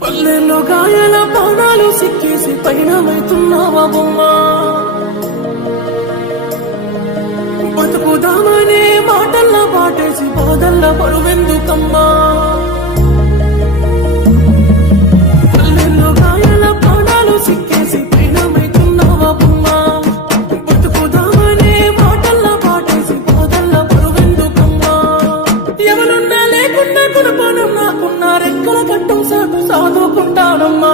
పల్లెల్లో గాయాల పానాలు సిక్కేసి పైన వెళ్తున్నావా బొమ్మా? బతుకుదామనే మాటల్లా పాటేసి బాధల్లా బరువెందుకమ్మా? పల్లెల్లో గాయాల పానాలు సిక్కేసి పైన వెళ్తున్నావా బొమ్మా? బతుకుదామనే మాటల్లా పాటేసి బాధల్లా బరువెందుకమ్మా? ఎవరున్నా లేకుండా కులపానం నాకున్నా రెక్కల కట్టం సాటు సాదుకుంటానమ్మా.